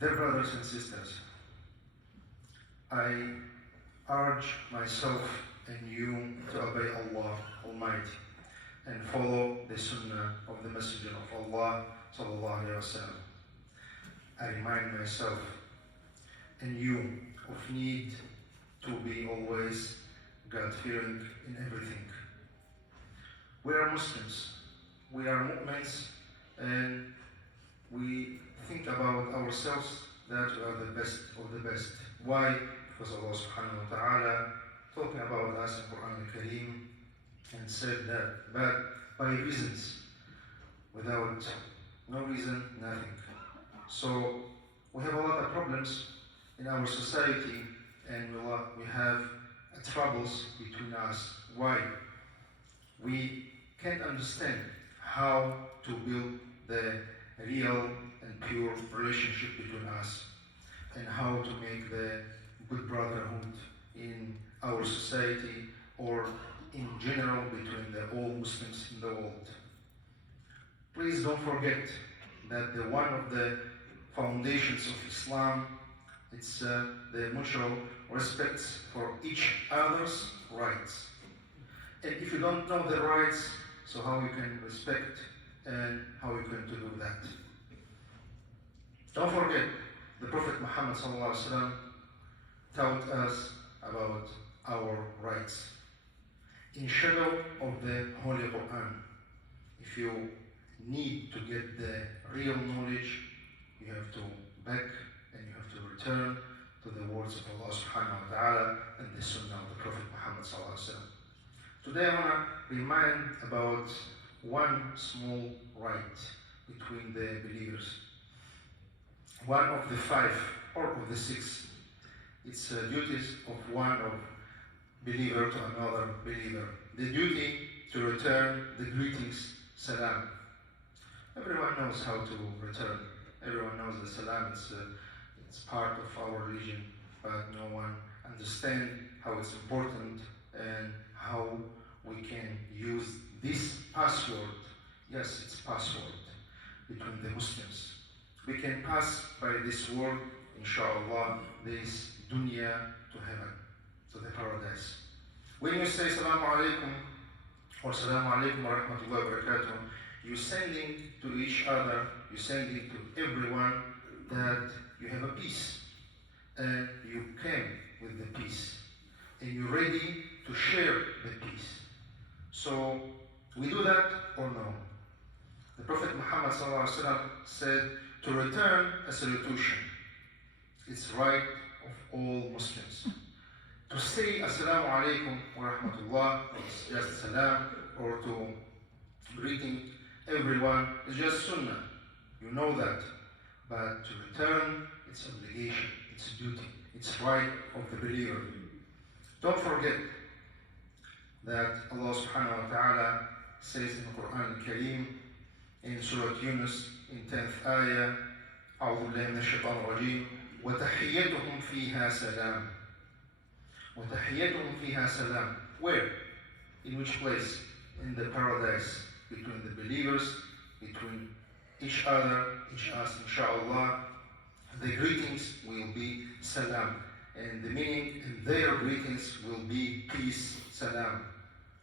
Dear brothers and sisters, I urge myself and you to obey Allah Almighty and follow the Sunnah of the Messenger of Allah sallallahu alaihi wasallam. I remind myself and you of need to be always God-fearing in everything. We are Muslims, we are mu'mins, and we think about ourselves that we are the best of the best. Why? Because Allah subhanahu wa ta'ala talking about us in Quran al-Kareem and said that, but by reasons, without no reason, nothing. So we have a lot of problems in our society, and we have troubles between us. Why? We can't understand how to build the real and pure relationship between us and how to make the good brotherhood in our society or in general between all Muslims in the world. Please don't forget that one of the foundations of Islam it's the mutual respect for each other's rights. And if you don't know the rights, so how you can respect and how you can do that. Don't forget, the Prophet Muhammad ﷺ taught us about our rights. In shadow of the Holy Quran, if you need to get the real knowledge, you have to back and you have to return to the words of Allah subhanahu wa ta'ala and the Sunnah of the Prophet Muhammad ﷺ. Today I want to remind about one small right between the believers. One of the 5 or of the 6. It's duties of one of believer to another believer. The duty to return the greetings, salam. Everyone knows how to return. Everyone knows the salam. It's part of our religion, but no one understands how it's important and how we can use this password. Yes, it's password between the Muslims. We can pass by this word, inshallah, this dunya to heaven, to the paradise. When you say Assalamu alaikum or Assalamu alaikum wa rahmatullahi wa barakatuh, you're sending to each other, you're sending to everyone that you have a peace and you came with the peace and you're ready to share the peace. So we do that or no? The Prophet Muhammad ﷺ said to return a salutation. It's right of all Muslims. To say Assalamu alaikum wa rahmatullah, it's just salam, or to greeting everyone, it's just sunnah. You know that. But to return, it's obligation, it's duty, it's right of the believer. Don't forget that Allah subhanahu wa ta'ala says in the Quran al-Kareem, in Surah Yunus, in 10th ayah, أعوذ بالله من الشيطان الرجيم وتحيتهم فيها سلام. وتحيتهم فيها سلام. Where? In which place? In the paradise, between the believers, between each other, each us, inshallah. The greetings will be salam. And the meaning in their greetings will be peace, salam,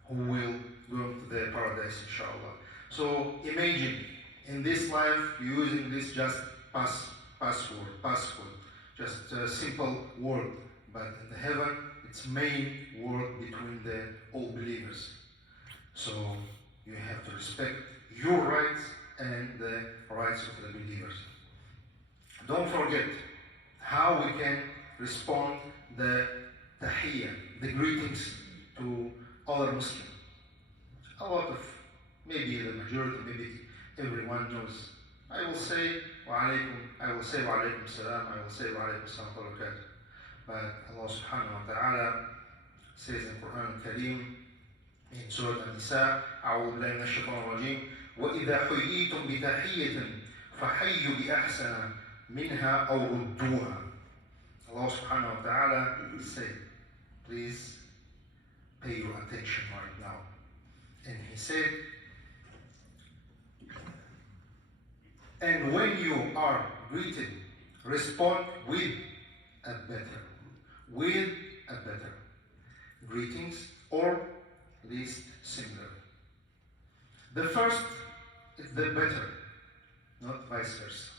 who will go to the paradise, inshallah. So imagine, in this life, you're using this just password, just a simple word. But in the heaven, it's main word between the all believers. So you have to respect your rights and the rights of the believers. Don't forget how we can respond the tahiyyah, the greetings to other Muslims. A lot of, maybe the majority, maybe everyone knows. I will say wa alaikum, I will say wa alaikum salam, I will say wa alaikum salam wa barakatuh. But Allah subhanahu wa ta'ala says in Quran al-Kareem, in Surah An-Nisa, أعوذ بالله من الشيطان الرجيم وإذا حييتم بتحية فحيوا بأحسن منها أو ردوها. Allah subhanahu wa ta'ala said, please pay your attention right now. And He said, and when you are greeted respond with a better. With a better. Greetings or least similar. The first is the better, not vice versa.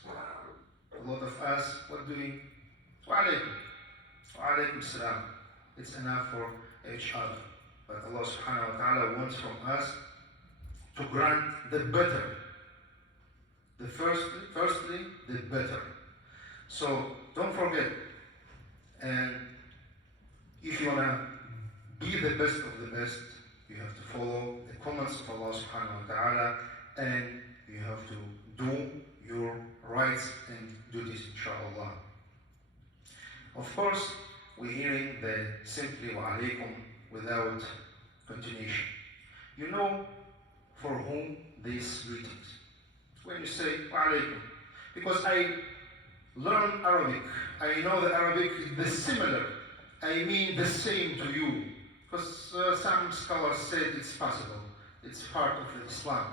A lot of us, what do we? Wa alaikum. Wa alaikum salam. It's enough for each other. But Allah subhanahu wa ta'ala wants from us to grant the better. Firstly, the better. So don't forget, and if you want to be the best of the best, you have to follow the commands of Allah subhanahu wa ta'ala, and you have to do your rights and duties, inshallah. Of course, we're hearing the simply wa alaikum without continuation. You know for whom these greetings? When you say wa alaikum, because I learned Arabic, I know the Arabic is the similar, I mean the same to you, because some scholars said it's possible, it's part of Islam,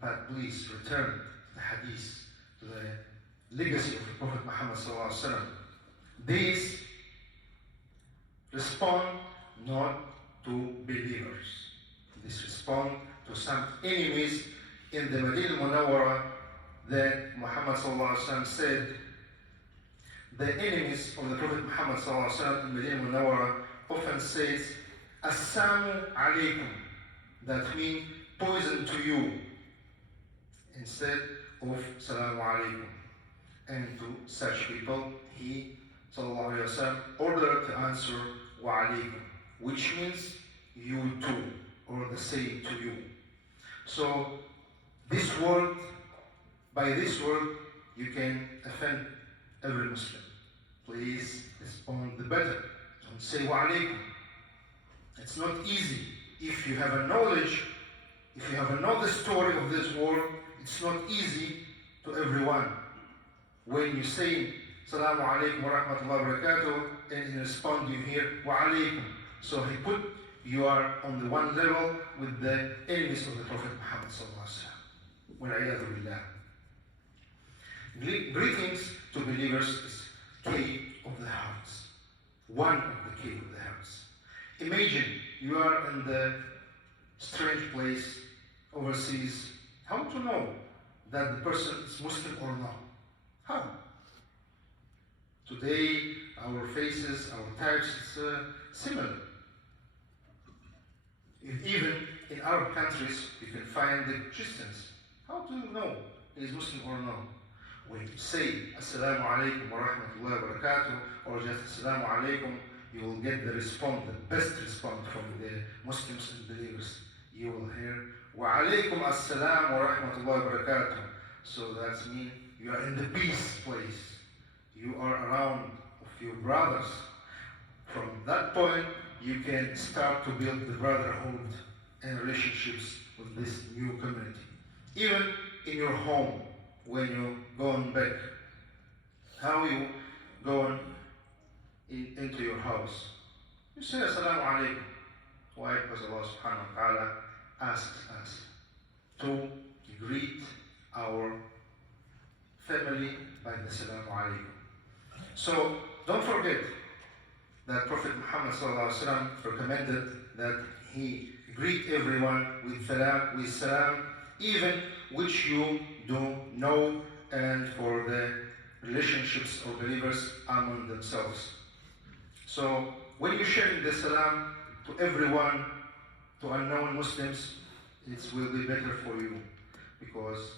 but please return to the hadith, to the legacy of the Prophet Muhammad sallallahu alaihi wasallam. These respond not to believers. This respond to some enemies in the Medina Munawwara. That Muhammad sallallahu alaihi wasallam said, the enemies of the Prophet Muhammad sallallahu alaihi wasallam in Medina Munawwara often says, Assalamu alaikum. That means poison to you, instead of Salamu alaikum. And to such people, he sallallahu alaihi wasallam ordered to answer wa alaikum, which means you too, or the same to you. So this word, by this word, you can offend every Muslim. Please respond the better. Don't say wa alaikum. It's not easy. If you have a knowledge, if you have another story of this world, it's not easy to everyone. When you say Assalamu alaikum wa rahmatullahi wa barakatuh, and in response you hear wa alaikum. So he put you are on the one level with the enemies of the Prophet Muhammad sallallahu alaihi wasallam. Greetings to believers is key of the hearts. One of the key of the hearts. Imagine you are in the strange place overseas. How to know that the person is Muslim or not? How? Today, our faces, our types is similar. Even in Arab countries, you can find the Christians. How do you know he is Muslim or not? When you say Assalamu alaikum wa rahmatullahi wa barakatuh, or just Assalamu alaikum, you will get the response, the best response from the Muslims and believers. You will hear wa alaikum assalam wa rahmatullahi wa barakatuh. So that means you are in the peace place. You are around of your brothers. From that point, you can start to build the brotherhood and relationships with this new community. Even in your home, when you go on back, how you go into your house, you say Assalamu alaikum. Why? Because Allah subhanahu wa ta'ala asks us to greet our family by the Assalamu alaikum. So don't forget that Prophet Muhammad sallallahu alaihi wasallam recommended that he greet everyone with salam, even which you don't know, and for the relationships of believers among themselves. So when you share the salam to everyone, to unknown Muslims, it will be better for you, because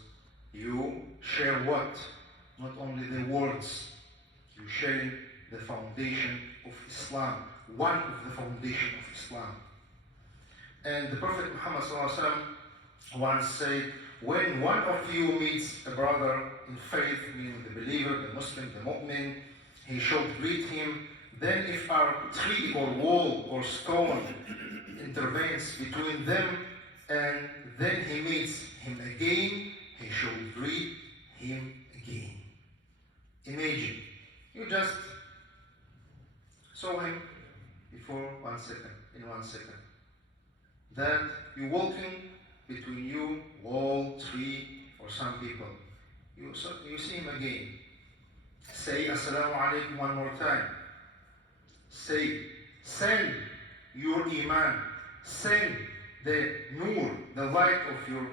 you share what? Not only the words, you sharing the foundation of Islam, one of the foundation of Islam. And the Prophet Muhammad ﷺ once said, when one of you meets a brother in faith, meaning the believer, the Muslim, the mu'min, he should greet him. Then if our tree or wall or stone intervenes between them, and then he meets him again, he should greet him again. Imagine, you just saw him before in 1 second. That you're walking between you, wall, tree, or some people. You see him again. Say Assalamu alaikum one more time. Say, send your iman, send the nur, the light of your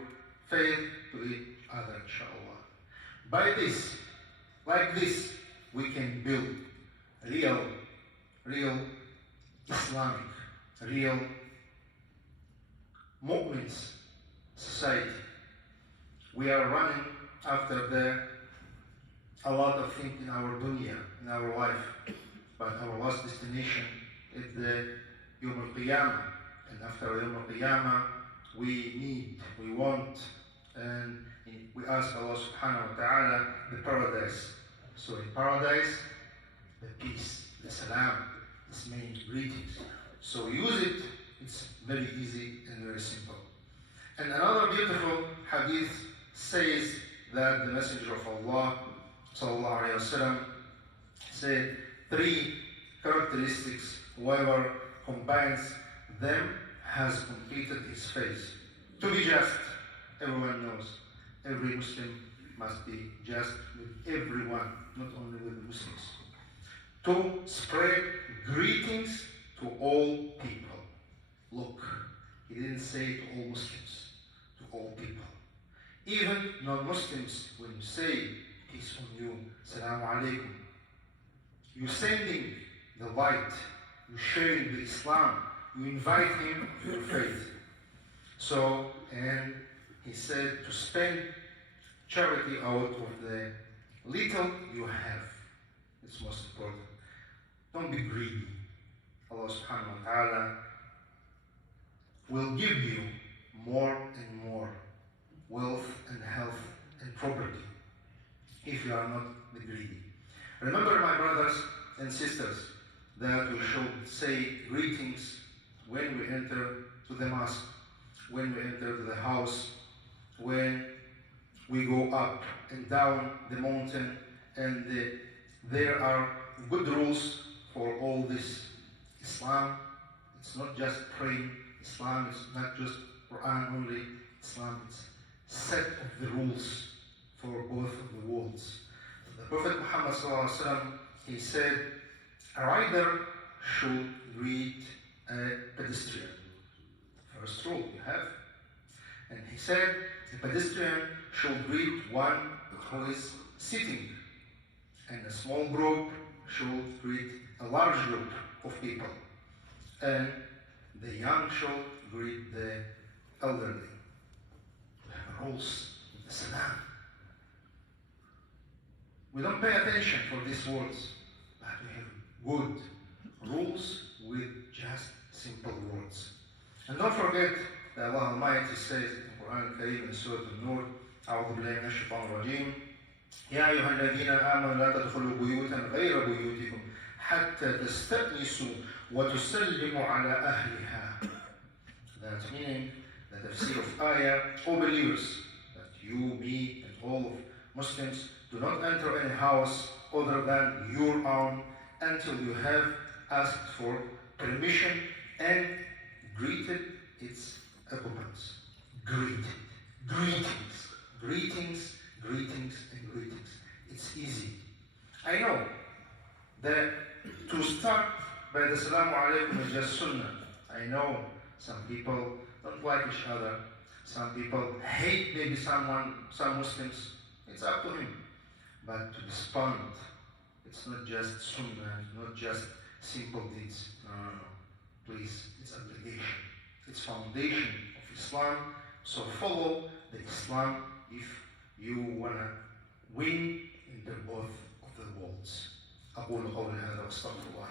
faith to each other, inshallah. By this, like this, we can build real Islamic, real Mu'min's society. We are running after a lot of things in our dunya, in our life, but our last destination is the Yawm al-Qiyamah. And after Yawm al-Qiyamah, we want, and we ask Allah subhanahu wa ta'ala the paradise. So in paradise, the peace, the salam, this means greetings. So use it, it's very easy and very simple. And another beautiful hadith says that the Messenger of Allah sallallahu alayhi wasallam said 3 characteristics, whoever combines them has completed his faith. To be just, everyone knows, every Muslim must be just with everyone, not only with the Muslims. To spread greetings to all people. Look, he didn't say to all Muslims, to all people. Even non-Muslims, when you say peace on you, Assalamu alaikum, you're sending the light, you're sharing the Islam, you invite him to your faith. So, and he said to spend charity out of the little you have. It's most important. Don't be greedy. Allah subhanahu wa ta'ala will give you more and more wealth and health and property if you are not the greedy. Remember, my brothers and sisters, that we should say greetings when we enter to the mosque, when we enter to the house, when we go up and down the mountain, and there are good rules for all this. Islam, it's not just praying. Islam is not just Quran only. Islam is set of the rules for both of the worlds. The Prophet Muhammad sallallahu alaihi wasallam, he said, a rider should greet a pedestrian. First rule you have. And he said, a pedestrian should greet one who is sitting, and a small group should greet a large group of people, and the young should greet the elderly. We have rules with the salam. We don't pay attention for these words, but we have good rules with just simple words. And don't forget that Allah Almighty says in the Quran Al-Karim in Surah Al-Nur, أعوذ بالله من الشيطان الرجيم يا أيها الذين آمنوا لا تدخلوا بيوتا غير بيوتكم حتى تستأنسوا وتسلموا على أهلها. That's meaning the tafsir of ayah, all believers, that you, me, and all of Muslims do not enter any house other than your own until you have asked for permission and greeted its occupants. Greeted. Greetings. Greetings, greetings, and greetings. It's easy. I know that to start by the Assalamu alaikum is just sunnah. I know some people don't like each other. Some people hate maybe some Muslims. It's up to him. But to respond, it's not just sunnah, it's not just simple deeds. No. Please, it's obligation. It's foundation of Islam. So follow the Islam if you want to win in the both of the worlds. أقول قولي هذا وأستغفر الله.